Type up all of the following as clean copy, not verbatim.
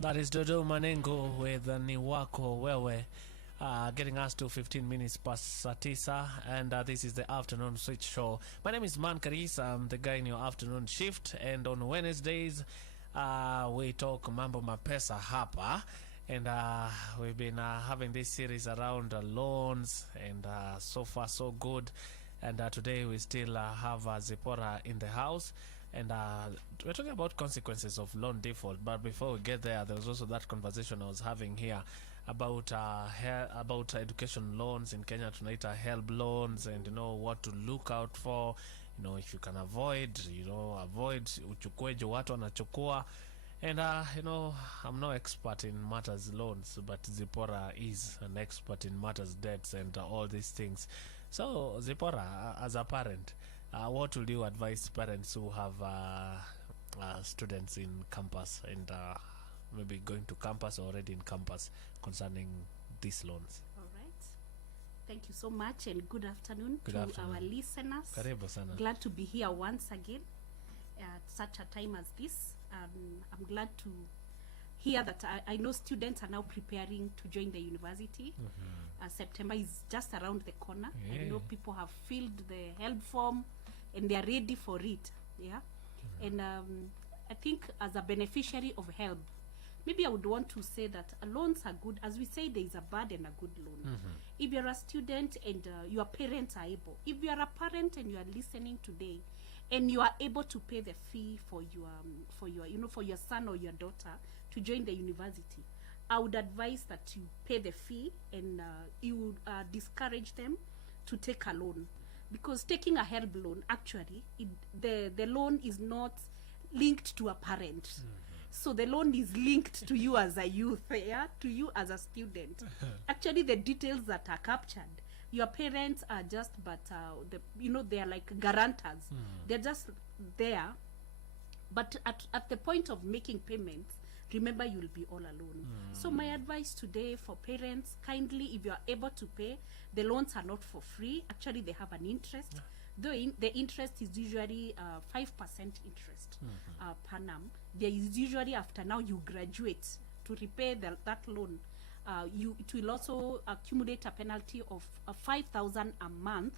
That is Dodo Manengo with Niwako Wewe, getting us to 15 minutes past Satisa, and this is the afternoon switch show. My name is Man Karis, I'm the guy in your afternoon shift, and on Wednesdays, we talk Mambo Mapesa hapa, and we've been having this series around loans, and so far so good. And today we still have Zipporah in the house, and we're talking about consequences of loan default. But before we get there, there was also that conversation I was having here about education loans in Kenya. Tunaita HELB loans, and what to look out for. If you can avoid uchukue jo watu wanachukua. And I'm no expert in matters loans, but Zipporah is an expert in matters debts and all these things. So Zipporah, as a parent, what would you advise parents who have students in campus and maybe going to campus or already in campus concerning these loans? All right. Thank you so much, and good afternoon our listeners. Karibu sana. Glad to be here once again at such a time as this. I'm glad to hear that I know students are now preparing to join the university. September is just around the corner. Yeah. I know people have filled the HELB form and they are ready for it. Yeah. And I think as a beneficiary of HELB, maybe I would want to say that loans are good. As we say, there is a bad and a good loan. If you're a student and your parents are able, if you are a parent and you are listening today, and you are able to pay the fee for your son or your daughter to join the university, I would advise that you pay the fee, and you would discourage them to take a loan, because taking a HELB loan, actually the loan is not linked to a parent. So the loan is linked to you as a youth, to you as a student. Actually, the details that are captured, your parents are just they are like guarantors. They're just there, but at the point of making payments, remember, you'll be all alone. So my advice today for parents, kindly, if you are able to pay, the loans are not for free. Actually, they have an interest. Though the interest is usually 5% interest per annum. There is usually, after now you graduate, to repay that loan, it will also accumulate a penalty of 5,000 a month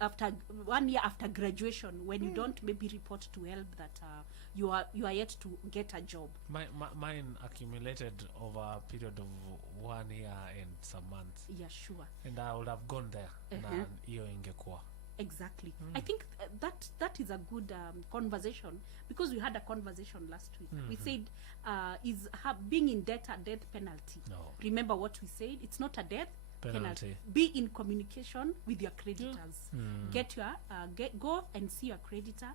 after 1 year after graduation, when you don't maybe report to HELB that you are yet to get a job. Mine accumulated over a period of 1 year and some months. Yeah, sure. And I would have gone there na hiyo ingekuwa. Exactly. I think that is a good conversation, because we had a conversation last week. We said, is being in debt a death penalty? No. Remember what we said? It's not a death penalty. Be in communication with your creditors. Get your go and see your creditor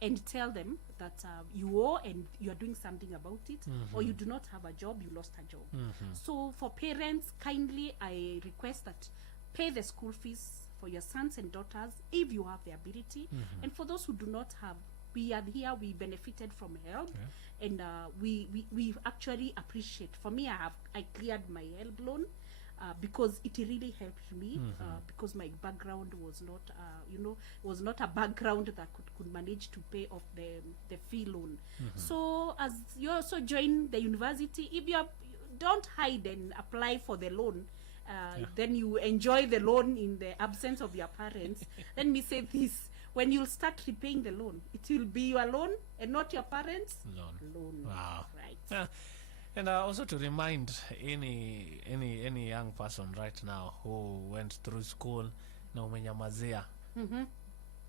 and tell them that you owe and you are doing something about it, or you do not have a job, you lost a job. So for parents, kindly, I request that pay the school fees for your sons and daughters if you have the ability. And for those who do not have, we are here, we benefited from HELB, and we actually appreciate. For me, I cleared my HELB loan because it really helped me, because my background was not a background that could manage to pay off the fee loan. So as you also join the university, if you don't hide and apply for the loan, then you enjoy the loan in the absence of your parents. Let me say this: when you'll start repaying the loan, it will be your loan and not your parents' loan. Wow. Right. And also to remind any young person right now who went through school na umenyamazia,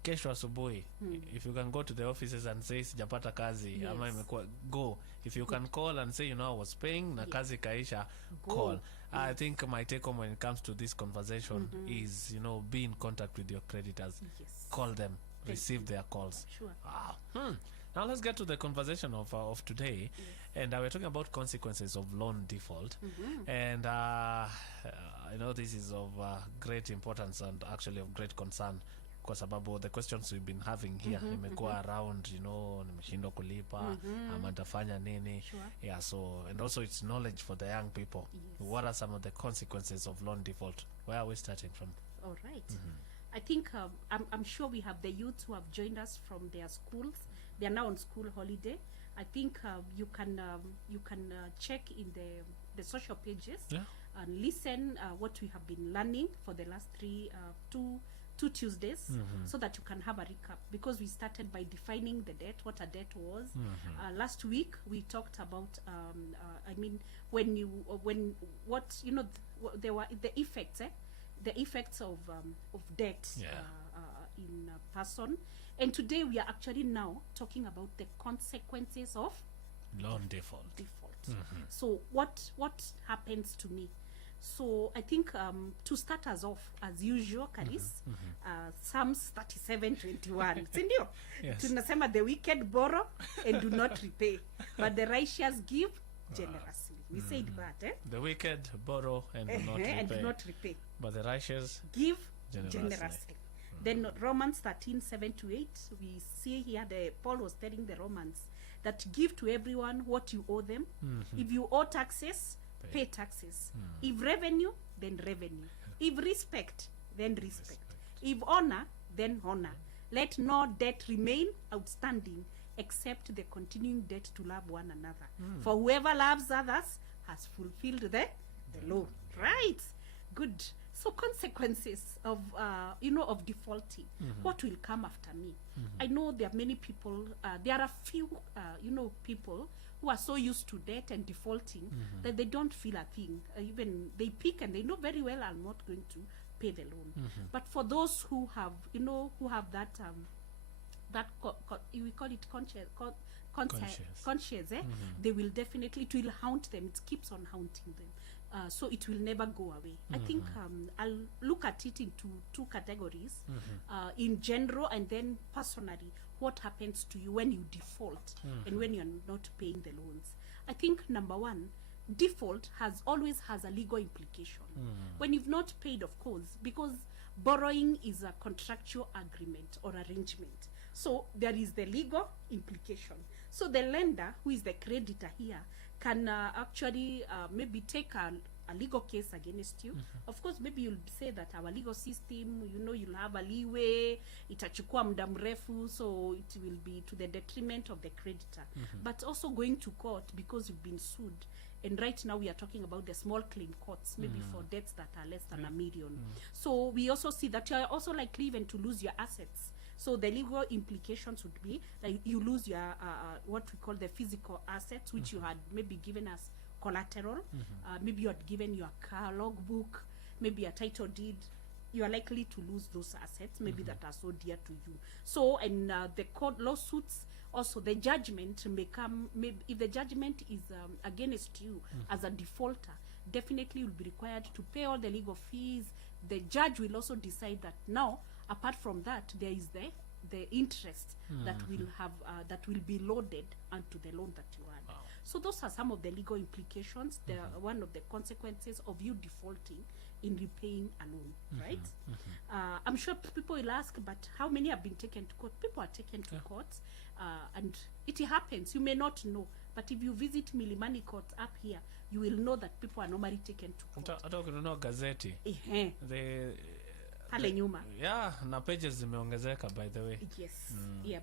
kesho asubuhi, if you can go to the offices and say sijapata kazi, ama imekuwa, go. If you can call and say, I was paying na kazi kaisha, call. I think my take home when it comes to this conversation is, be in contact with your creditors. Call them, receive their calls. Sure. Wow. Now let's get to the conversation of today. And we're talking about consequences of loan default. And I know this is of great importance and actually of great concern, kwa sababu the questions we've been having here imekuwa around, nimeshindwa kulipa, ama nitafanya nini. Yeah, so, and also it's knowledge for the young people. What are some of the consequences of loan default? Where are we starting from? All right. I think I'm sure we have the youth who have joined us from their schools. They are now on school holiday. I think you can check in the social pages Yeah. and listen what we have been learning for the last two Tuesdays, so that you can have a recap, because we started by defining the debt, what a debt was. Last week we talked about there were the effects of debt Yeah. in a person, and today we are actually now talking about the consequences of Loan default. So what happens to me? So I think to start us off, as usual, Karis, Psalms 37:21. Sindio? Yes. Tunasema the wicked borrow and do not repay, but the righteous give generously. We said that, The wicked borrow and do not and do repay, not repay. but the righteous Give Generously. generously. Then Romans 13:7-8, we see here Paul was telling the Romans that give to everyone what you owe them. If you owe taxes, pay taxes. If revenue, then revenue. If respect, then respect. If honor, then honor. Let no debt remain outstanding except the continuing debt to love one another. For whoever loves others has fulfilled the law. Right? Good. So consequences of of defaulting. What will come after me? I know there are many people. There are few people who are so used to debt and defaulting that they don't feel a thing. Even they pick and they know very well, I'm not going to pay the loan. But for those who have that we call it conscious, they will definitely, it will haunt them. It keeps on haunting them. So it will never go away. I think I'll look at it into two categories, in general and then personally. What happens to you when you default and when you're not paying the loans? I think number one, default always has a legal implication. When you've not paid, of course, because borrowing is a contractual agreement or arrangement. So there is the legal implication. So the lender, who is the creditor here, can actually maybe take a legal case against you. Of course, maybe you'll say that our legal system, you'll have a leeway, itachukua muda mrefu, so it will be to the detriment of the creditor. But also going to court because you've been sued. And right now we are talking about the small claim courts, maybe for debts that are less than $1 million. So we also see that you are also likely even to lose your assets. So the legal implications would be that you lose your what we call the physical assets, which you had maybe given as collateral. Maybe you had given your car logbook, maybe a title deed. You are likely to lose those assets, maybe that are so dear to you. So, and the court lawsuits, also the judgment may come, maybe if the judgment is against you as a defaulter, definitely you'll be required to pay all the legal fees. The judge will also decide that now, apart from that, there is the interest that will have that will be loaded onto the loan that you had. Wow. So those are some of the legal implications. They are one of the consequences of you defaulting in repaying a loan, right? I'm sure people will ask, but how many have been taken to court? People are taken to court, and it happens. You may not know, but if you visit Milimani Court up here, you will know that people are normally taken to court. Hata ukinunua gazeti Pale nyuma. Yeah, na pages zimeongezeka, by the way. Yes. Yeah,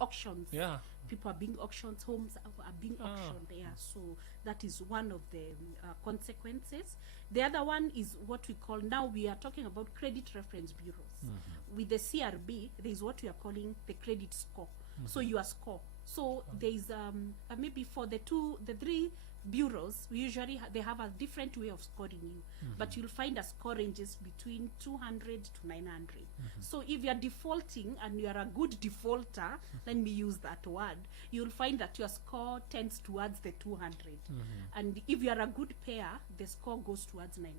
auctions. Yeah. People are being auctioned, homes are being auctioned. Yeah, so that is one of the consequences. The other one is what we call, now we are talking about credit reference bureaus. With the CRB, there is what we are calling the credit score. So your score. So there is maybe for the three bureaus, we usually they have a different way of scoring you, but you'll find a score ranges between 200 to 900. So if you're defaulting and you're a good defaulter, let me use that word, you'll find that your score tends towards the 200. And if you're a good payer, the score goes towards 900.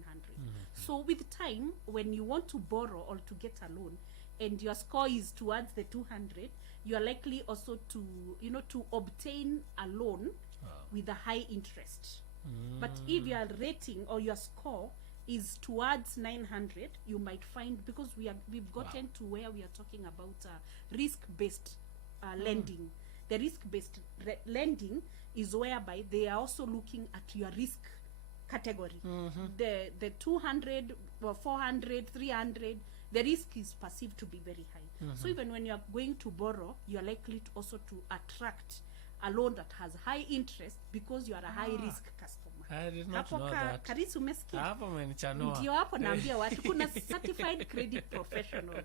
So with time, when you want to borrow or to get a loan and your score is towards the 200, you are likely also to to obtain a loan with a high interest. But if your rating or your score is towards 900, you might find, because we've gotten to where we are talking about risk-based lending. The risk-based lending is whereby they are also looking at your risk category. The 200 or 400, 300, the risk is perceived to be very high. So even when you are going to borrow, you are likely to also to attract a loan that has high interest because you are a high risk customer. I did not Hapo know that. Karisi umesikia? Hapo umenichanua. Ndio hapo naambia watu kuna certified credit professional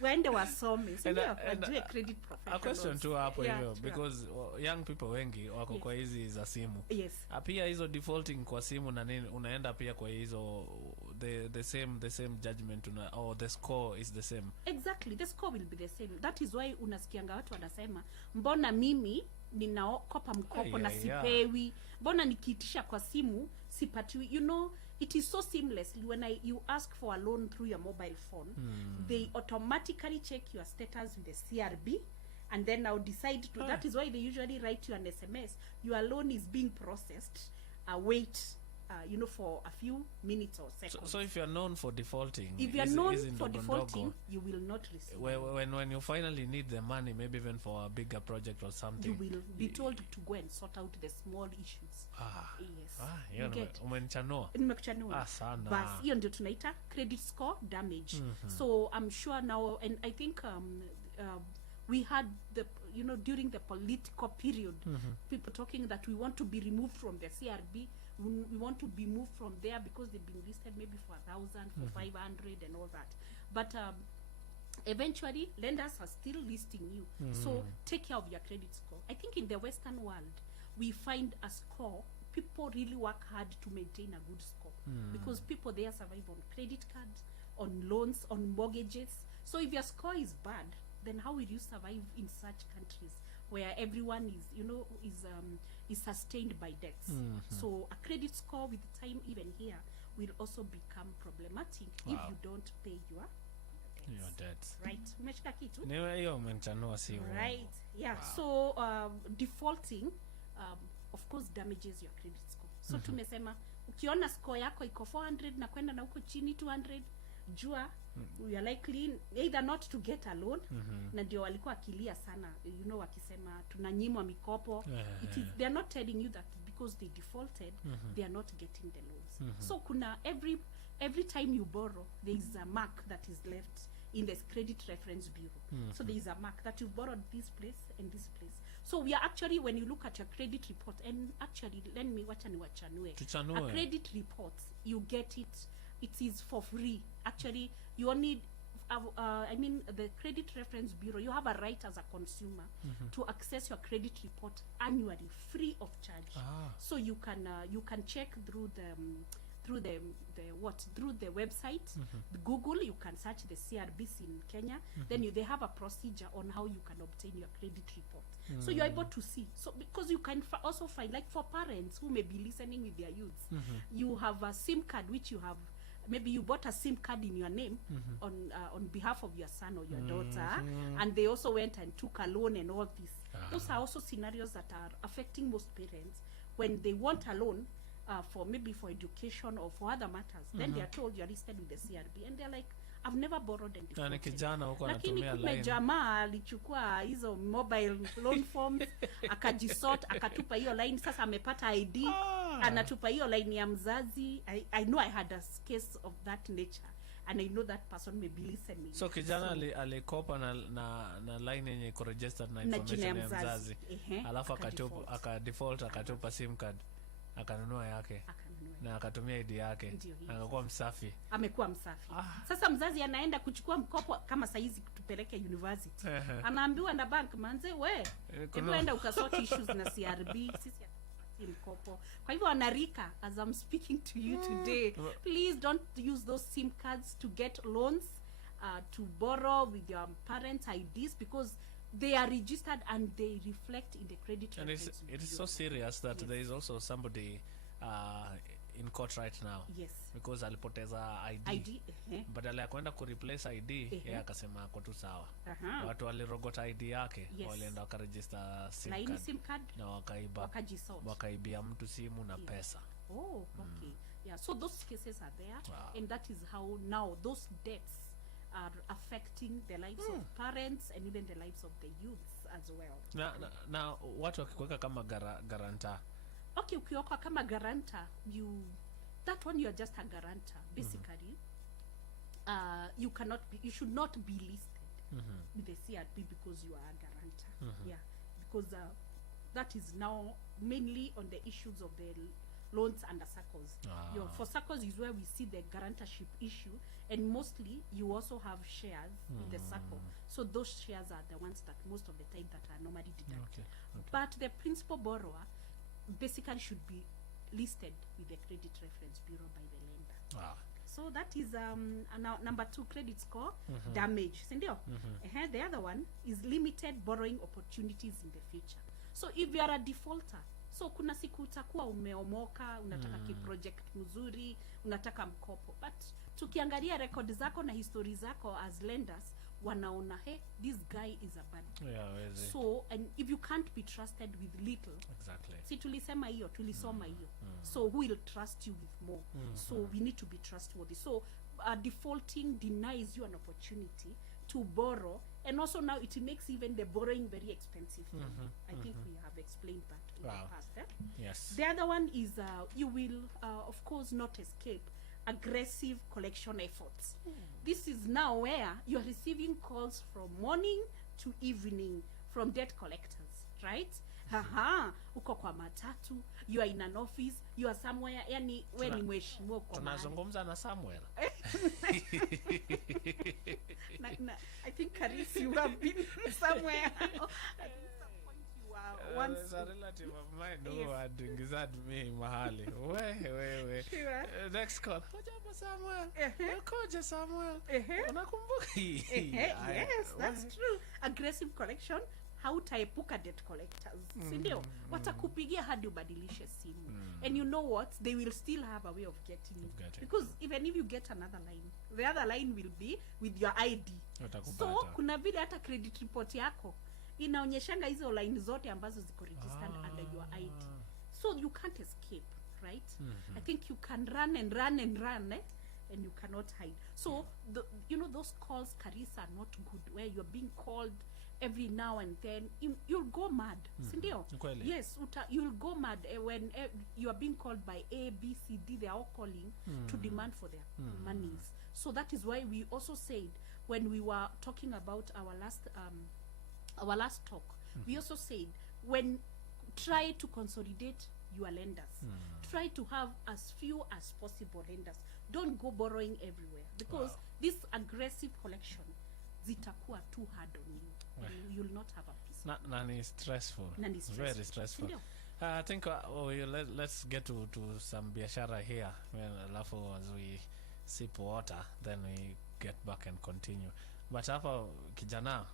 waende wasome, si ndio? Wajue credit professional. A question tu hapo Yeah, hivyo sure. because young people wengi wako Yes. kwa hizi za simu. Yes. Pia hizo defaulting kwa simu na nini unaenda pia kwa hizo the same judgment or the score is the same. Exactly, the score will be the same. That is why unasikianga watu wanasema mbona mimi ninakopa mkopo na sipewi, mbona nikiitisha kwa simu sipatiwi. You know, it is so seamlessly when you ask for a loan through your mobile phone, they automatically check your status with the CRB and then now decide to that is why they usually write you an SMS, your loan is being processed, wait you know, for a few minutes or seconds. So if you are known for defaulting, if you are known for ndogo defaulting, ndogo, you will not receive. when you finally need the money, maybe even for a bigger project or something, You will be told to go and sort out the small issues. Yes. hiyo umenichanua. Nimekuchanua. Sana. Bas, hiyo ndio tunaita credit score damage. So I'm sure now, and I think we had you know, during the political period, people talking that we want to be removed from the CRB, we want to be moved from there because they've been listed maybe for 1,000, for 500 and all that. But eventually lenders are still listing you. So take care of your credit score. I think in the Western world, we find a score, people really work hard to maintain a good score because people there survive on credit cards, on loans, on mortgages. So if your score is bad, then how will you survive in such countries where everyone is, you know, is sustained by debts? So a credit score with time, even here, will also become problematic if you don't pay your debts. Right. Umeshika kitu? Niwe hiyo umenichanua si uongo. Right. Yeah. So defaulting of course damages your credit score. So tumesema ukiona score yako iko 400 na kwenda na huko chini 200, jua you are likely either not to get a loan, na ndio walikuwa akilia sana, you know, wakisema tunanyimwa mikopo. They are not telling you that because they defaulted, they are not getting the loans. So kuna every time you borrow, there is a mark that is left in the credit reference bureau. So there is a mark that you borrowed this place and this place. So we are actually, when you look at your credit report, and actually let me Tuchanue. a credit report, you get it is for free. Actually, you only I mean, the credit reference bureau, you have a right as a consumer to access your credit report annually free of charge. So you can check through the website, Google. You can search the CRBs in Kenya. Then they have a procedure on how you can obtain your credit report. So you're able to see. So because you can also find, like for parents who may be listening with their youths, you have a SIM card which you have. Maybe you bought a SIM card in your name on behalf of your son or your daughter, and they also went and took a loan and all this. Those are also scenarios that are affecting most parents when they want a loan for maybe for education or for other matters. Then they are told you are listed with the CRB, and they're like, I've never borrowed and Na ni defaulted. kijana huko Lakini anatumia kumbe line. jamaa alichukua hizo mobile loan forms akajisort, akatupa hiyo line. Sasa amepata ID, anatupa hiyo line ya mzazi. I know I had a case of that nature, and I know that person may be listening. So kijana alikopa na line yenye iko registered na information ya mzazi. Alafu akadefault akatupa SIM card. Akanunua yake. Na akatumia ID yake. Akakuwa msafi. Amekuwa msafi. Sasa mzazi anaenda kuchukua mkopo kama saizi tupeleke university. Anaambiwa na bank, manze hebu enda ukasort issues na CRB, sisi hatupatii mkopo. Kwa hivyo anarika, as I'm speaking to you today, please don't use those SIM cards to get loans, to borrow with your parents' IDs, because they are registered and they reflect in the credit And reference. it is so serious that there is also somebody in court right now. Yes. Because alipoteza ID. Badala ya kwenda kureplace ID, yeye akasema ako tu sawa. Watu walirogota ID yake, walienda wakaregister SIM card na wakaibia mtu simu na pesa. Oh, okay. Yeah, so those cases are there, and that is how now those debts are affecting the lives of parents and even the lives of the youths as well. Na watu wakikuweka kama guarantor. Okay, ukiweka kama guarantor, that one you are just a guarantor basically. You should not be listed with the CRB because you are a guarantor. Yeah, because that is now mainly on the issues of the loans under SACCOs. For SACCOs is where we see the guarantorship issue, and mostly you also have shares in the SACCO. So those shares are the ones that most of the time that are normally deducted. But the principal borrower basically should be listed with the Credit Reference Bureau by the lender. So that is number 2, credit score damage. The other one is limited borrowing opportunities in the future. So if you are a defaulter, so kuna siku utakuwa umeomoka, unataka project mzuri, unataka mkopo, but tukiangalia record zako na history zako as lenders, wanaona hey, this guy is a bad guy. So and if you can't be trusted with little, si tulisema hiyo, tulisoma hiyo, so who will trust you with more? So we need to be trustworthy. So defaulting denies you an opportunity to borrow, and also now it makes even the borrowing very expensive. I think we have explained that in the past. Yes. The other one is you will of course not escape aggressive collection efforts. This is now where you are receiving calls from morning to evening from debt collectors, right? Uko kwa matatu, you are in an office, you are somewhere, yani we ni mheshimiwa kwa mahali. Tunazungumza na Samuel. I think Karis, you have been somewhere. At some point you are once. There's a relative of mine who had ingizad me mahali. We. Sure. Next call. Hujambo Samuel. Ukoje Samuel? Unakumbuka? Yes, that's true. Aggressive collection. Hautaepuka debt collectors. Sindio? Watakupigia hadi ubadilishe simu. And you know what? They will still have a way of getting you. Because even if you get another line, the other line will be with your ID. So, kuna vile hata credit report yako inaonyeshanga hizo line zote ambazo ziko registered under your ID. So, you can't escape, right? I think you can run and run and run, and you cannot hide. So, those calls, Karisa, are not good, where you're being called every now and then. You'll go mad. Sindio? Yes, you'll go mad when you are being called by A, B, C, D. They are all calling to demand for their monies. So that is why we also said, when we were talking about our last talk, we also said, when try to consolidate your lenders, try to have as few as possible lenders. Don't go borrowing everywhere, because this aggressive collection zitakuwa too hard on you. You'll not have a peace. Nani stressful. Very stressful. I think let's get to some biashara here. Alafu as we sip water, then we get back and continue. But hapa kijana,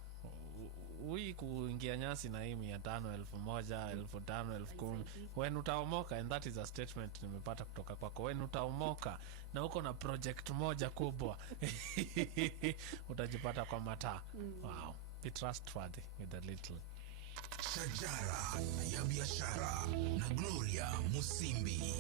kuingia nyasi na hii 500, 1000, 5000, 10,000, when utaomoka, and that is a statement nimepata kutoka kwako, when utaomoka na uko na project moja kubwa, utajipata kwa mataa. Wow. Be trustworthy with a little. Shajara ya biashara na Gloria Musimbi.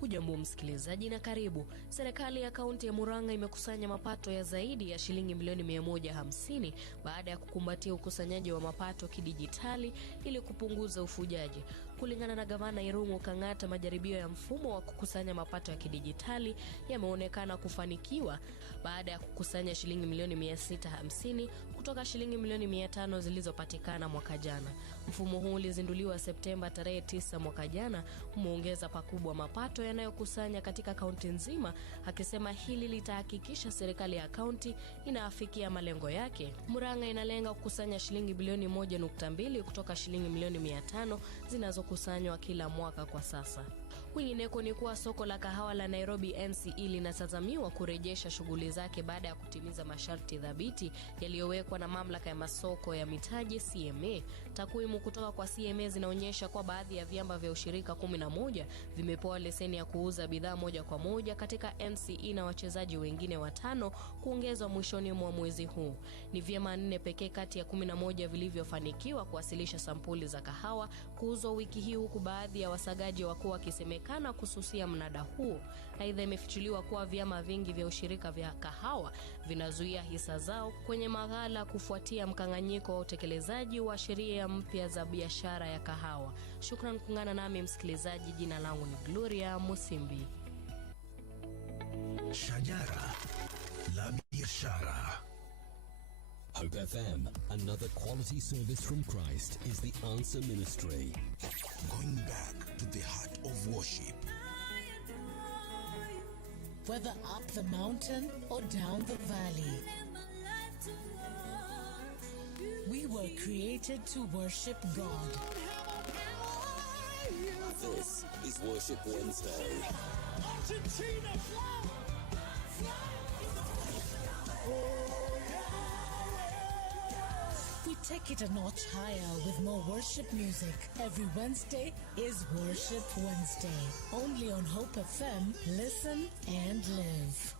Hujambo msikilizaji na karibu. Serikali ya kaunti ya Murang'a imekusanya mapato ya zaidi ya shilingi milioni 150 baada ya kukumbatia ukusanyaji wa mapato kidijitali ili kupunguza ufujaji. Kulingana na gavana Irungu Kang'ata, majaribio ya mfumo wa kukusanya mapato ya kidijitali yameonekana kufanikiwa baada ya kukusanya shilingi milioni 650 kutoka shilingi milioni 500 zilizopatikana mwaka jana. Mfumo huu ulizinduliwa Septemba tarehe 9 mwaka jana, umeongeza pakubwa mapato yanayokusanya katika kaunti nzima, akisema hili litahakikisha serikali ya kaunti inaafikia malengo yake. Murang'a inalenga kukusanya shilingi bilioni 1.2 kutoka shilingi milioni 500 zinazokusanywa kila mwaka kwa sasa. Kwingineko ni kuwa soko la kahawa la Nairobi NCE linatazamiwa kurejesha shughuli zake baada ya kutimiza masharti dhabiti yaliyowekwa na mamlaka ya masoko ya mitaji CMA. Takwimu kutoka kwa CMA zinaonyesha kwa baadhi ya vyama vya ushirika 11 vimepewa leseni ya kuuza bidhaa moja kwa moja katika NCE na wachezaji wengine 5 kuongezwa mwishoni mwa mwezi huu. Ni vyama 4 pekee kati ya 11 vilivyofanikiwa kuwasilisha sampuli za kahawa kuuzwa wiki hii, huku baadhi ya wasagaji wakuu wakisemekana kususia mnada huo. Aidha, imefichuliwa kuwa vyama vingi vya ushirika vya kahawa vinazuia hisa zao kwenye maghala kufuatia mkanganyiko wa utekelezaji wa sheria mpya za biashara ya kahawa. Shukran kuungana nami msikilizaji, jina langu ni Gloria Musimbi. Shajara la biashara. Hope FM, another quality service from Christ, is the Answer Ministry. Going back to the heart of worship. Whether up the mountain or down the valley, we were created to worship God. This is Worship Wednesday. Argentina, we take it a notch higher with more worship music. Every Wednesday is Worship Wednesday. Only on Hope FM. Listen and live.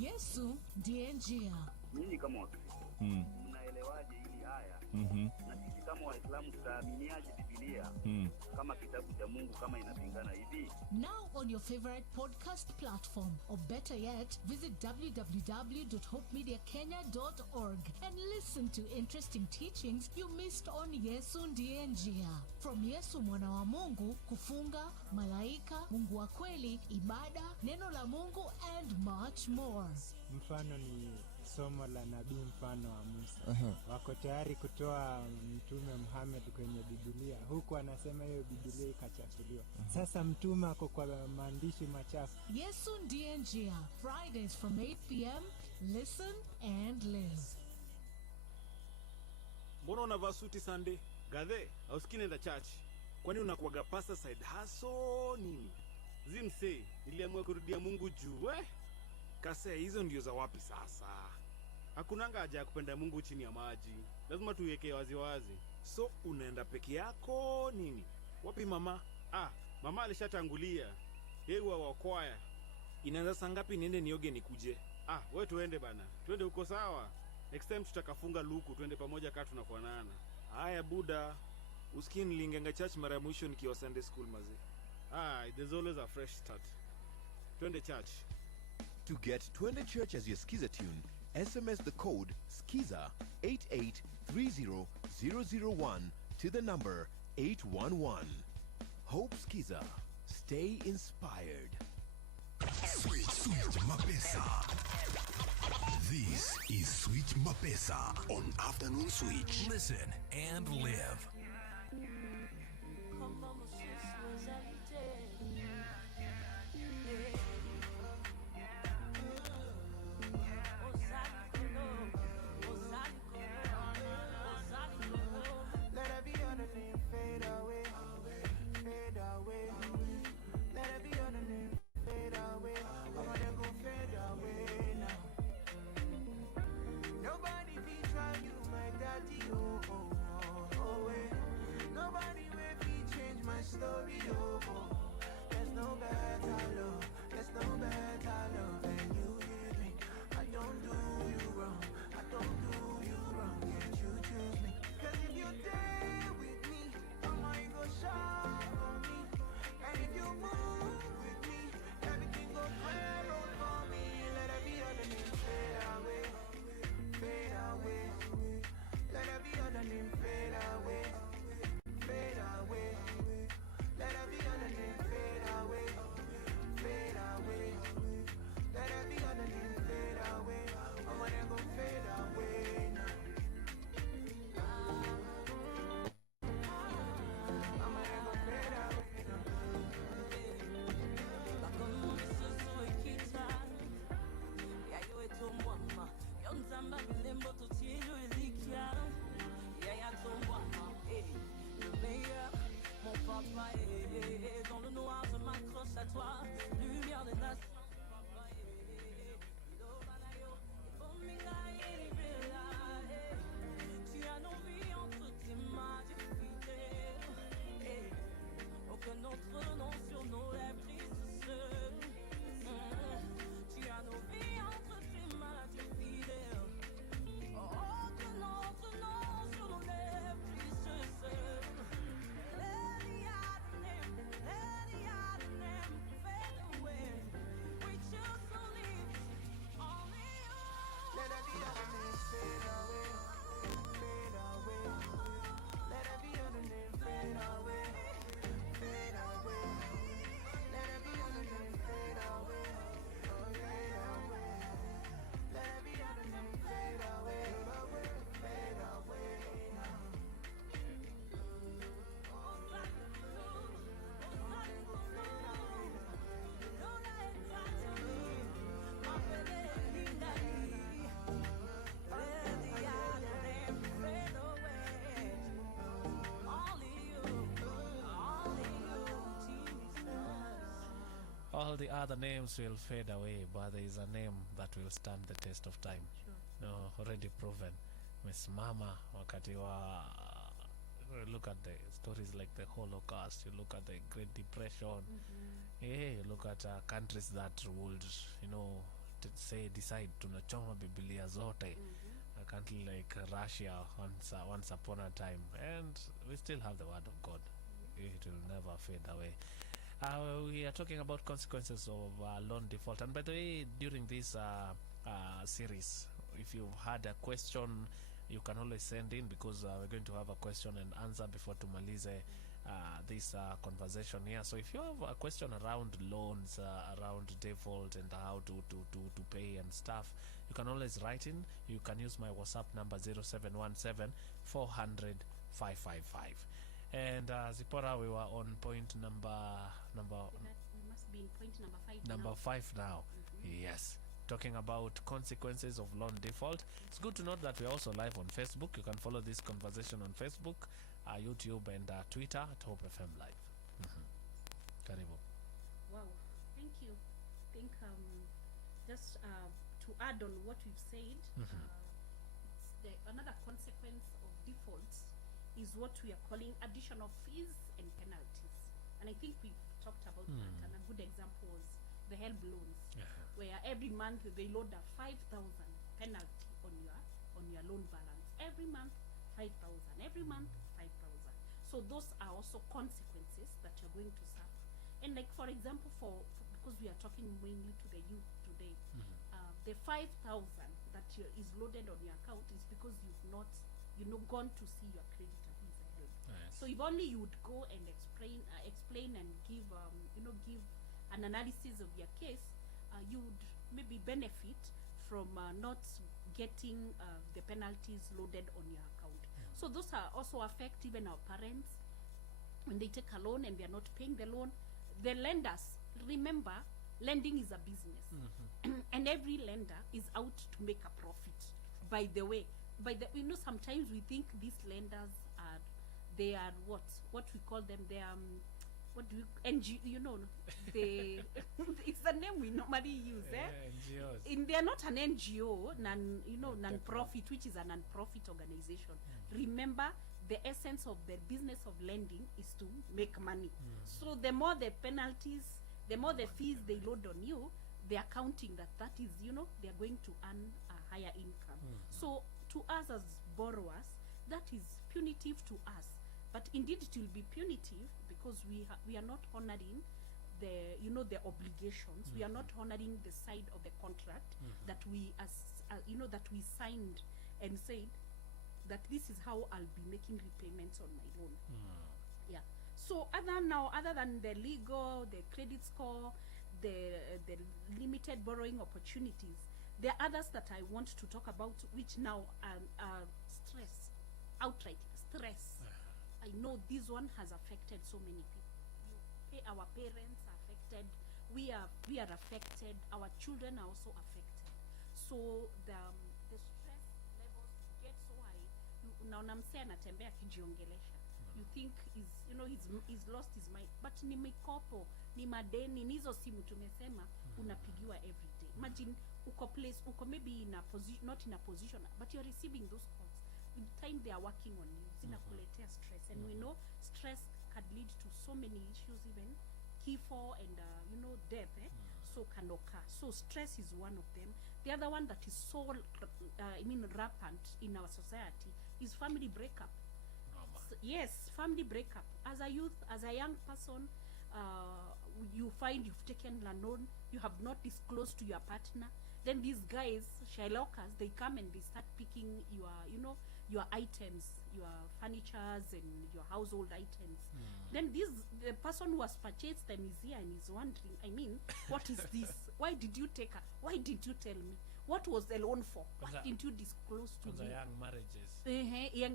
Yesu ndiye njia. Nyinyi kama Wakristo mnaelewaje hili haya? Na sisi kama Waislamu tutaaminiaje Biblia kama kitabu cha Mungu kama inapingana hivi? Now on your favorite podcast platform, or better yet, visit www.hopemediakenya.org and listen to interesting teachings you missed on Yesu ndiye njia. From Yesu mwana wa Mungu, kufunga, malaika, Mungu wa kweli, ibada, neno la Mungu and much more. Mfano ni somo la nabii mfano wa Musa. Wako tayari kutoa mtume Muhammad kwenye Biblia, huku anasema hiyo Biblia ikachafuliwa. Sasa mtume ako kwa maandishi machafu. Yesu ndiye njia. Fridays from 8 p.m. Listen and live. Mbona unavaa suti Sunday? Gadhe, hausikii nenda church. Kwani unakuwaga pasta side hustle nini? Zimse, niliamua kurudia Mungu juu. Kase, hizo ndio za wapi sasa? Hakunanga haja ya kupenda Mungu chini ya maji. Lazima tuweke wazi wazi. So unaenda peke yako nini? Wapi mama? Mama alishatangulia. Yeye wa kwaya. Inaanza saa ngapi niende nioge nikuje? Wewe tuende bana. Tuende huko sawa. Next time tutakafunga luku tuende pamoja kama tunafanana. Haya buda. Usikie nilingenga church mara mwisho nikiwa Sunday school mazi. There's always a fresh start. Twende church. To get Twende Church as your Skiza tune, SMS the code SKIZA 8830001 to the number 811. Hope Skiza. Stay inspired. Switch Mapesa. This is Switch Mapesa on Afternoon Switch. Listen and live. all the other names will fade away, but there is a name that will stand the test of time. Sure. No, already proven. Mesimama wakati wa look at the stories like the Holocaust, you look at the Great Depression, you look at countries that would, decide tunachoma Biblia zote. A country like Russia once upon a time, and we still have the word of God. It will never fade away. We are talking about consequences of loan default, and by the way, during this series, if you've had a question, you can always send in, because we're going to have a question and answer before tumalize this conversation here. So if you have a question around loans, around default and how to pay and stuff, you can always write in. You can use my WhatsApp number 0717 400 555. And Zipporah, we were on point number We must be in point number now. 5 now. Yes, talking about consequences of loan default. It's good to note that we're also live on Facebook. You can follow this conversation on Facebook, YouTube, and Twitter at Hope FM Live. Karibu. Wow, thank you. I think just to add on what we've said, it's another consequence of defaults is what we are calling additional fees and penalties. And I think we've talked about that, and a good example was the help loans, where every month they load a 5,000 penalty on your loan balance. Every month 5,000, every month 5,000. So those are also consequences that you're going to suffer. And like for example, because we are talking mainly to the youth today, the 5,000 that is loaded on your account is because you've not gone to see your creditor who is a help. So if only you would go and explain and give an analysis of your case, you would maybe benefit from not getting the penalties loaded on your account. So those are also affect even our parents when they take a loan and they are not paying the loan. The lenders, remember, lending is a business, and every lender is out to make a profit. By the way, sometimes we think these lenders they are what we call them. They are what do you they it's the name we normally use. NGOs. They are not an NGO, non-profit, which is a non-profit organization. Remember, the essence of the business of lending is to make money. So the more the penalties, the more the fees they load on you, they are counting that is, they are going to earn a higher income. So to us as borrowers, that is punitive to us. But indeed it will be punitive because we are not honoring the obligations. We are not honoring the side of the contract that we that we signed and said that this is how I'll be making repayments on my loan. Yeah. So other than the legal, the credit score, the limited borrowing opportunities, there are others that I want to talk about, which now are stress, outright stress. I know this one has affected so many people. Our parents are affected. We are affected. Our children are also affected. So the stress levels get so high. Now namsea anatembea kijiongelesha. You think he's lost his mind, but ni mikopo, ni madeni, nizo simu tumesema unapigiwa every day. Imagine uko maybe in a position, not in a position, but you're receiving those calls. In time they are working on you, zinakuletea stress, and we know stress can lead to so many issues, even kifo and death. So can occur. So stress is one of them. The other one that is so rampant in our society is family breakup. Yes, family breakup. As a youth, as a young person, you find you've taken a loan, you have not disclosed to your partner. Then these guys, Shylockers, they come and they start picking your items, your furnitures and your household items. Then the person who has purchased them is here and is wondering, what is this? Why did you take her? Why did you tell me? What was the loan for? Why didn't you disclose to me? Young marriages.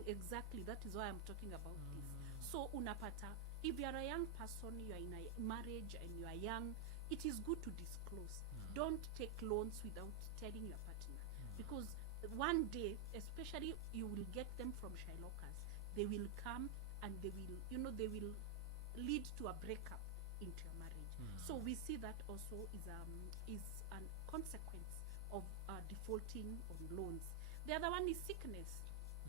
Exactly, that is why I'm talking about this. So unapata, if you are a young person, you are in a marriage and you are young, it is good to disclose. Don't take loans without telling your partner, because one day, especially, you will get them from Shylockers. They will come and they will lead to a breakup into your marriage. So we see that also is a consequence of defaulting on loans. The other one is sickness.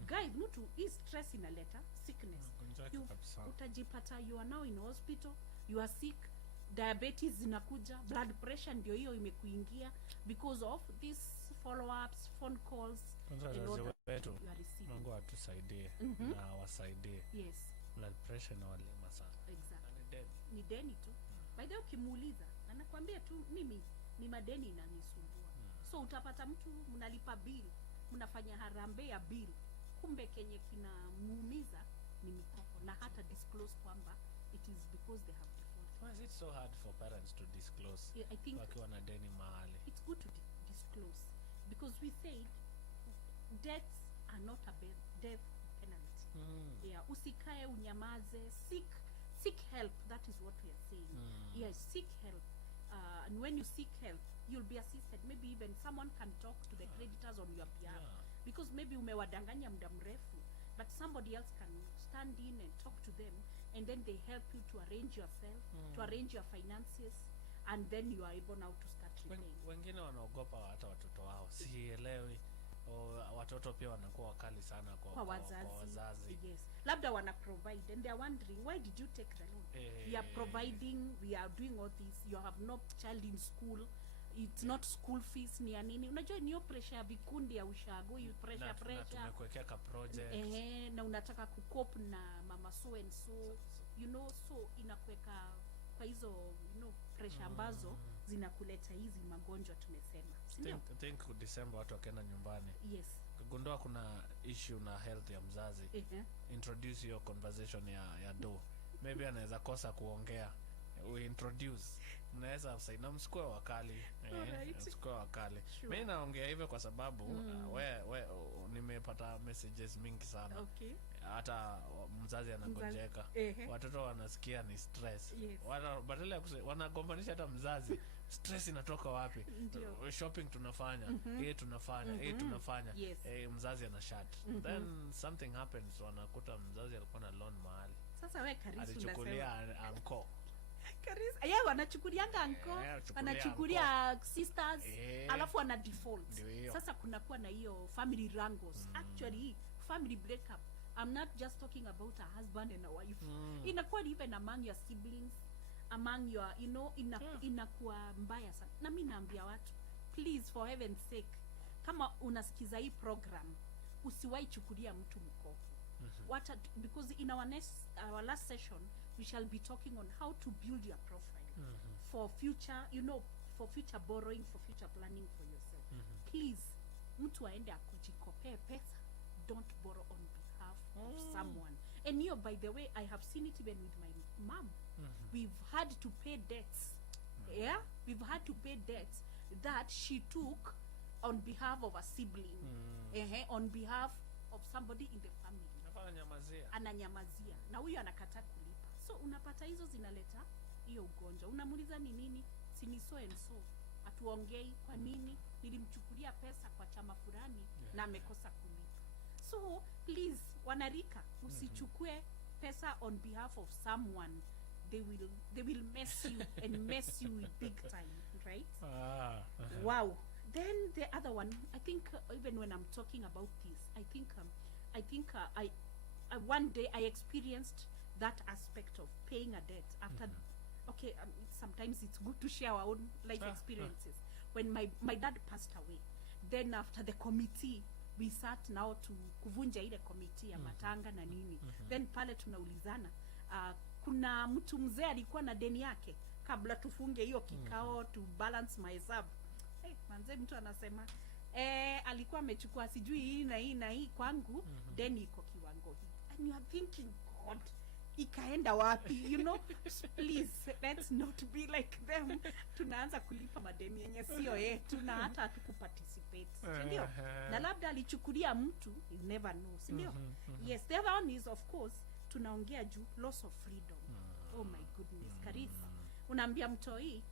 Guys, mtu is stress inaleta sickness. You utajipata you are now in hospital, you are sick, diabetes zinakuja, blood pressure ndio hiyo imekuingia because of these follow-ups, phone calls. Wetu Mungu atusaidie na wasaidie. Yes. Blood pressure na walima sana. Exactly. Ni deni tu. By the way ukimuuliza anakuambia tu mimi ni madeni inanisumbua. So utapata mtu mnalipa bill, mnafanya harambee ya bill, kumbe kenye kinamuumiza ni mikopo na hata disclose kwamba it is because they have defaulted. Why is it so hard for parents to disclose? Yeah, I think wakiwa na deni mahali. It's good to disclose because we said debts are not a death penalty. Yeah, usikae unyamaze, seek help. That is what we are saying. Yes, seek help. And when you seek help, you'll be assisted. Maybe even someone can talk to the creditors on your behalf. Because maybe umewadanganya muda mrefu, but somebody else can stand in and talk to them, and then they help you to arrange yourself, to arrange your finances, and then you are able now to start repaying. Wengine wanaogopa hata watoto wao. Sielewi. Watoto pia wanakuwa wakali sana kwa wazazi. Yes. Labda wana provide and they are wondering why did you take the loan? We are providing, we are doing all this. You have no child in school. It's not school fees ni ya nini. Unajua niyo pressure ya vikundi ya ushago, you pressure. Na tumekuwekea ka project. Na unataka kukop na mama so and so, you know, so inakuweka kwa hizo, you know, pressure ambazo zinakuleta hizi magonjwa tumesema. Think December watu wakaenda nyumbani. Yes. Kugundua kuna issue na health ya mzazi. Introduce your conversation ya do. Maybe anaweza kosa kuongea. We introduce. Mnaweza saina msikuwe wakali. Msikuwe wakali. Sure. Mimi naongea hivyo kwa sababu nimepata messages mingi sana. Okay. Hata mzazi anagonjeka. Watoto wanasikia ni stress. Yes. Badala ya wanagombanisha hata mzazi. Stress inatoka wapi? Shopping tunafanya, tunafanya, tunafanya. Yes. Mzazi anashat. Then something happens, wanakuta mzazi alikuwa na loan mahali. Sasa wewe Karisi alichukulia anko. Karisi, yeye wanachukulianga anko, anachukulia sisters, alafu ana default. Sasa kunakuwa na hiyo family wrangles. Actually, family breakup. I'm not just talking about a husband and a wife. Inakuwa even among your siblings, among your, you know, inakuwa mbaya sana. Na mimi naambia watu, please for heaven's sake, kama unasikiza hii program, usiwahi chukulia mtu mkopo. Because in our last session, we shall be talking on how to build your profile for future, you know, for future borrowing, for future planning for yourself. Please, mtu aende akujikopee pesa. Don't borrow on behalf of someone. And you, by the way, I have seen it even with my mom. We've had to pay debts. We've had to pay debts that she took on behalf of a sibling, on behalf of somebody in the family. Ananyamazia. Na huyo anakataa kulipa. So unapata hizo zinaleta hiyo ugonjwa. Unamuuliza ni nini? Si so and so. Atuongei kwa nini? Nilimchukulia pesa kwa chama fulani na amekosa kulipa. So please, wanarika, usichukue pesa on behalf of someone. They will mess you and mess you big time, right? Wow. Then the other one, I think even when I'm talking about this, I think one day I experienced that aspect of paying a debt after. Okay, sometimes it's good to share our own life experiences. When my dad passed away, then after the committee, we sat now to kuvunja ile committee ya matanga na nini. Then pale tunaulizana, kuna mtu mzee alikuwa na deni yake kabla tufunge hiyo kikao to balance my sub. Manze mtu anasema alikuwa amechukua sijui hii na hii na hii kwangu, deni iko kiwango hii. And you are thinking, God, ikaenda wapi? You know, please let's not be like them. Tunaanza kulipa madeni yenye sio yetu na hata hatukuparticipate. Ndio? Na labda alichukulia mtu, you never know, ndio? Yes, the other one is of course tunaongea juu loss of freedom. Oh my goodness, Karisi. Unaambia mtoi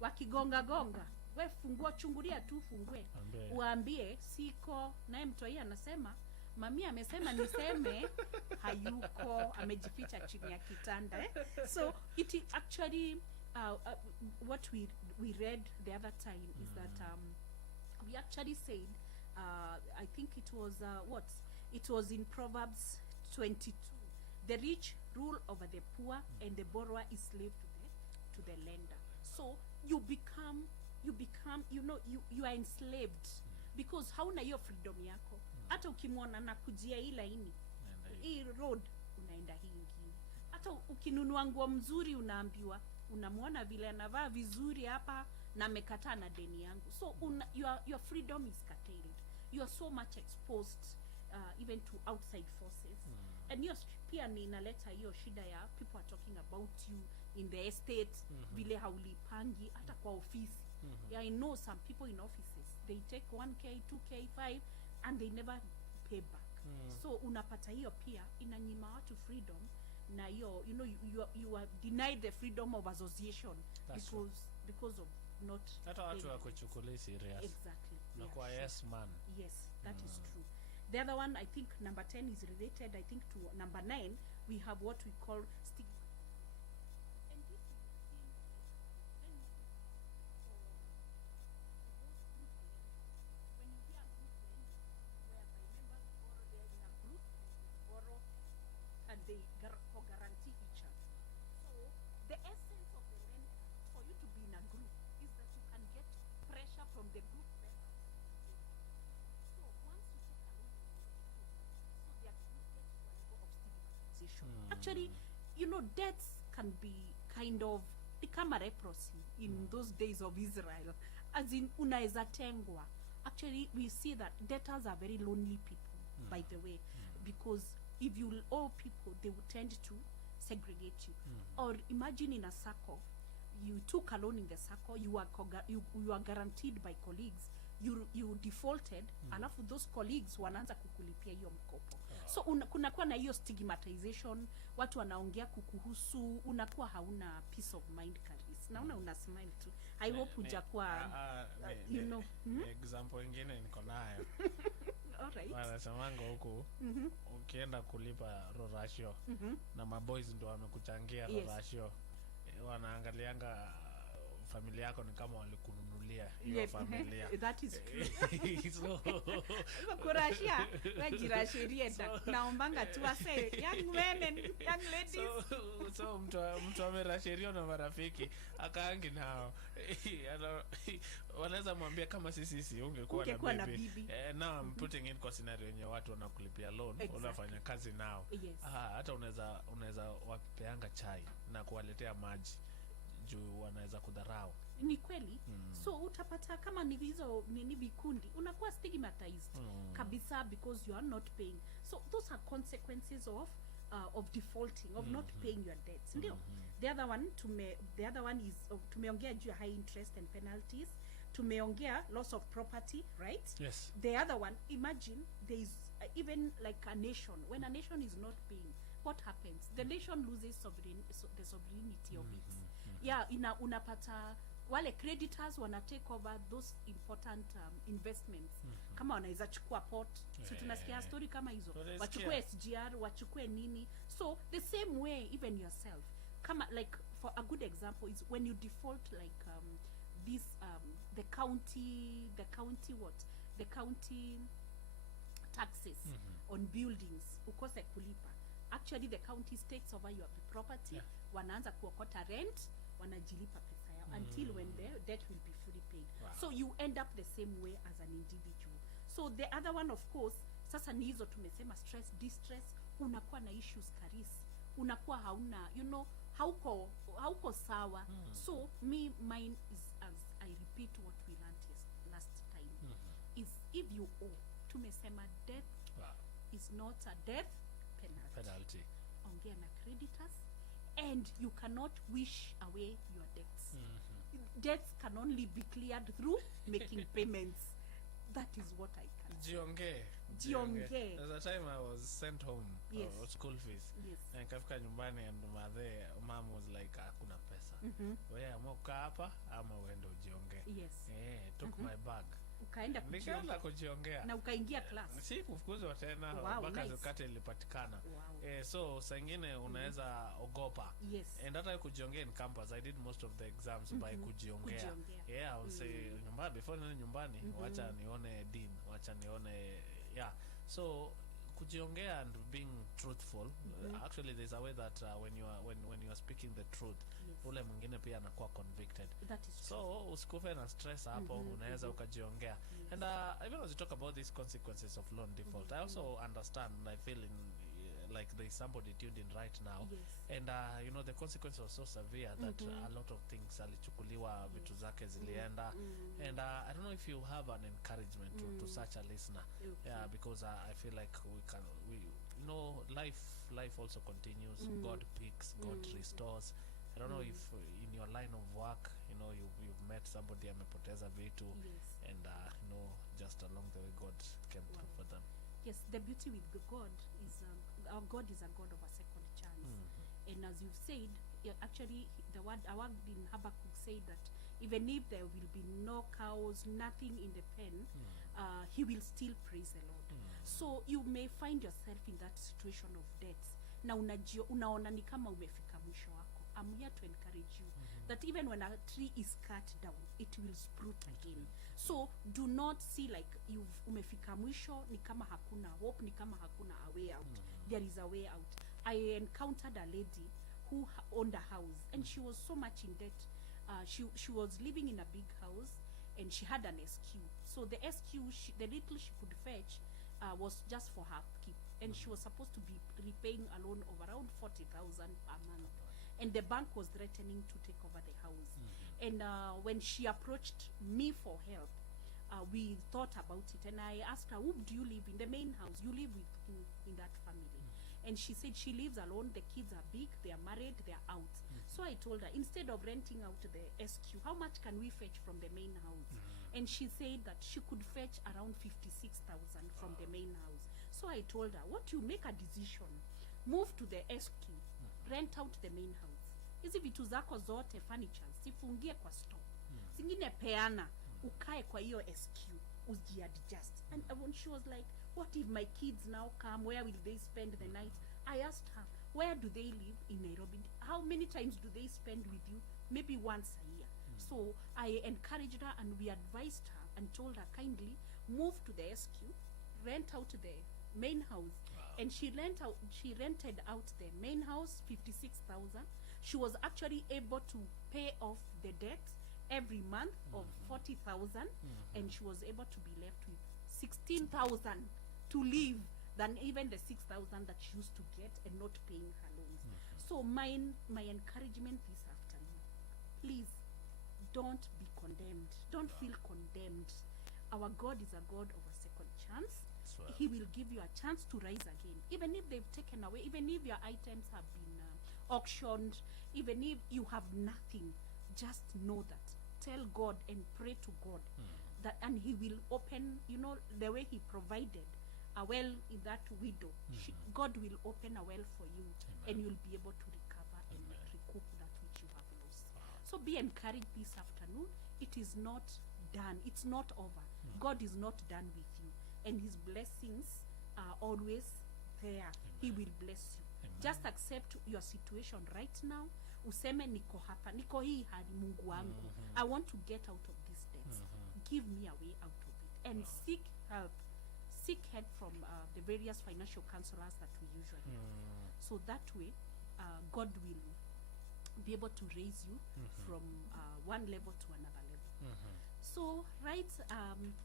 wakigonga we fungua, chungulia tu fungue. Uambie siko, naye mtoi anasema mami amesema niseme hayuko, amejificha chini ya kitanda. So it actually what we read the other time is that we actually said, I think it was it was in Proverbs 22. The rich rule over the poor, and the borrower is slave to the lender. So you become, you are enslaved because hauna hiyo freedom yako. Hata ukimwona na kujia hii laini, hii road, unaenda hii ingine. Hata ukinunua nguo mzuri unaambiwa, unamwona vile anavaa vizuri hapa na amekataa na deni yangu. So your freedom is curtailed. You are so much exposed even to outside forces. And hiyo pia ni inaleta hiyo shida ya people are talking about you in the estate, vile haulipangi hata kwa ofisi. Yeah, I know some people in offices, they take 1k 2k 5 and they never pay back. So unapata hiyo pia inanyima watu freedom, na hiyo you are denied the freedom of association because of not hata watu wa kuchukulia serious. Exactly. Na kwa yes man. Yes, that is true. The other one, I think number 10 is related, I think, to number 9. We have what we call stigma. And this is the same when you hear group lending, whereby members borrow, they are in a group and they borrow and they guarantee each other. So the essence of the lender for you to be in a group is that you can get pressure from the group members. So once you take a loan, so they are created to a level of stigmatization. Actually, debts can be kind of become a leprosy in those days of Israel, as in unaeza tengwa. Actually, we see that debtors are very lonely people, by the way, because if you owe people, they will tend to segregate you. Or imagine in a circle, you took a loan in the circle, you are guaranteed by colleagues, you defaulted, alafu those colleagues wanaanza kukulipia hiyo mkopo. So kunakuwa na hiyo stigmatization, watu wanaongea kukuhusu, unakuwa hauna peace of mind Karis. Naona una smile tu. I hope hujakuwa example ingine niko nayo. Alright. Wanasemanga huku ukienda kulipa rorashio na maboys ndio wamekuchangia rorashio, wanaangalianga familia yako ni kama walikununulia hiyo familia. That is true. So kurashia wajirashiria naombanga tu ase young men and young ladies. So mtu amerashiria na marafiki akaangi nao wanaweza mwambia kama sisi ungekuwa na bibi. Now I'm putting in kwa scenario yenye watu wanakulipia loan, unafanya kazi nao. Hata unaweza wapeanga chai na kuwaletea maji juu wanaweza kudharau. Ni kweli. So utapata kama ni hizo nini vikundi, unakuwa stigmatized kabisa because you are not paying. So those are consequences of defaulting, of not paying your debts. Ndio. The other one is tumeongea juu ya high interest and penalties. Tumeongea loss of property, right? Yes. The other one, imagine there is even like a nation, when a nation is not paying, what happens? The nation loses the sovereignty of it. Yeah, unapata wale creditors wana take over those important investments. Kama wanaweza chukua port, so tunasikia story kama hizo, wachukue SGR, wachukue nini. So the same way even yourself, kama like for a good example is when you default like this the county taxes on buildings, ukose kulipa. Actually the county takes over your property, wanaanza kuokota rent, wanajilipa pesa yao until when the debt will be fully paid. So you end up the same way as an individual. So the other one, of course, sasa ni hizo tumesema stress, distress, unakuwa na issues Karis, unakuwa hauna, hauko sawa. So mine is, as I repeat what we learned last time, is if you owe, tumesema death is not a death penalty. Ongea na creditors, and you cannot wish away your debts. Debts can only be cleared through making payments. That is what I can say. Jiongee. There's a time I was sent home for school fees. Na nikafika nyumbani and mom was like hakuna pesa. Wewe amua kukaa hapa ama uende ujiongee. Yes. Took my bag. ukaenda nikaenda kujiongea na ukaingia class. Si kufukuzwa tena mpaka zikate ilipatikana. So saa ingine unaweza ogopa. And hata kujiongea in campus, I did most of the exams by kujiongea. Yeah, I would say nyumbani, before niende nyumbani, wacha nione dean, wacha nione so kujiongea and being truthful. Actually there's a way that when you are speaking the truth, ule mwingine pia anakuwa convicted. So usikufe na stress hapo, unaweza ukajiongea. And even as you talk about these consequences of loan default, I also understand and I feel like there's somebody tuned in right now. And you know, the consequences are so severe that a lot of things alichukuliwa, vitu zake zilienda. And I don't know if you have an encouragement to such a listener. Yeah, because I feel like we you know, life also continues. God picks, God restores. I don't know if in your line of work, you know, you've met somebody amepoteza vitu, and you know, just along the way God came through for them. Yes, the beauty with God is our God is a God of a second chance. And as you've said, actually the word in Habakkuk said that even if there will be no cows, nothing in the pen, he will still praise the Lord. So you may find yourself in that situation of death. Na unaona ni kama umefika mwisho wako. I'm here to encourage you that even when a tree is cut down, it will sprout again. So do not see like umefika mwisho, ni kama hakuna hope, ni kama hakuna a way out. There is a way out. I encountered a lady who owned a house, and she was so much in debt. She was living in a big house, and she had an SQ. So the SQ, the little she could fetch was just for her upkeep, and she was supposed to be repaying a loan of around 40,000 per month. And the bank was threatening to take over the house. And when she approached me for help, we thought about it, and I asked her, who do you live in? The main house, you live with who in that family? And she said she lives alone, the kids are big, they are married, they are out. So I told her, instead of renting out the SQ, how much can we fetch from the main house? And she said that she could fetch around 56,000 from the main house. So I told her, what you make a decision, move to the SQ, rent out the main house. Hizi vitu zako zote, furnitures, sifungie kwa store. Zingine peana, ukae kwa hiyo SQ, ujiadjust. And when she was like, what if my kids now come, where will they spend the night? I asked her, where do they live in Nairobi? How many times do they spend with you? Maybe once a year. So I encouraged her, and we advised her and told her kindly move to the SQ, rent out the main house. And she rented out the main house, 56,000. She was actually able to pay off the debt every month of 40,000, and she was able to be left with 16,000 to live than even the 6,000 that she used to get and not paying her loans. So my encouragement this afternoon, please don't be condemned. Don't feel condemned. Our God is a God of a second chance. He will give you a chance to rise again. Even if they've taken away, even if your items have been auctioned, even if you have nothing, just know that. Tell God and pray to God that, and He will open, you know, the way He provided a well in that widow. God will open a well for you, and you'll be able to recover and recoup that which you have lost. So be encouraged this afternoon. It is not done. It's not over. God is not done with you, and His blessings are always there. He will bless you. Just accept your situation right now. Useme niko hapa, niko hii hali, Mungu wangu. I want to get out of this debt. Give me a way out of it, and seek help. Seek help from the various financial counselors that we usually have. So that way, God will be able to raise you from one level to another level. So, right,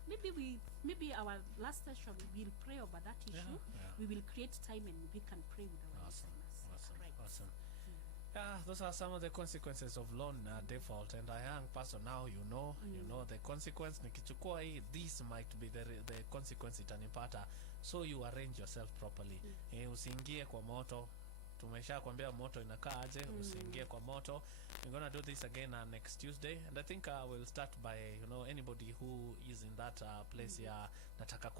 maybe our last session we'll pray over that issue. We will create time and we can pray with our listeners. Awesome. Yeah, those are some of the consequences of loan default. And a young person now, you know the consequence. Nikichukua hii, this might be the consequence itanipata. So you arrange yourself properly. Usiingie kwa moto, tumesha kuambia moto inakaa aje, usiingie kwa moto. We're gonna do this again next Tuesday, and I think we'll start by, you know, anybody who is in that place ya nataka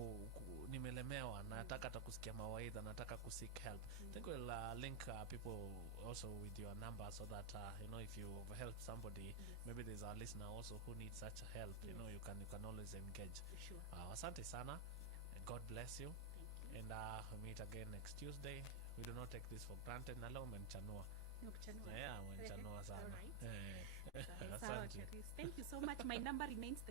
nimelemewa, nataka hata kusikia mawaidha, nataka seek help. I think we'll link people also with your number, so that you know, if you help somebody, maybe there's a listener also who needs such help. You know, you can always engage. Sure. Asante sana, and God bless you. And we meet again next Tuesday. We do not take this for granted. Na leo umenichanua. Nikuchanua. Yeah, umenichanua sana. All right. Sawa, Thank you so much. My number remains the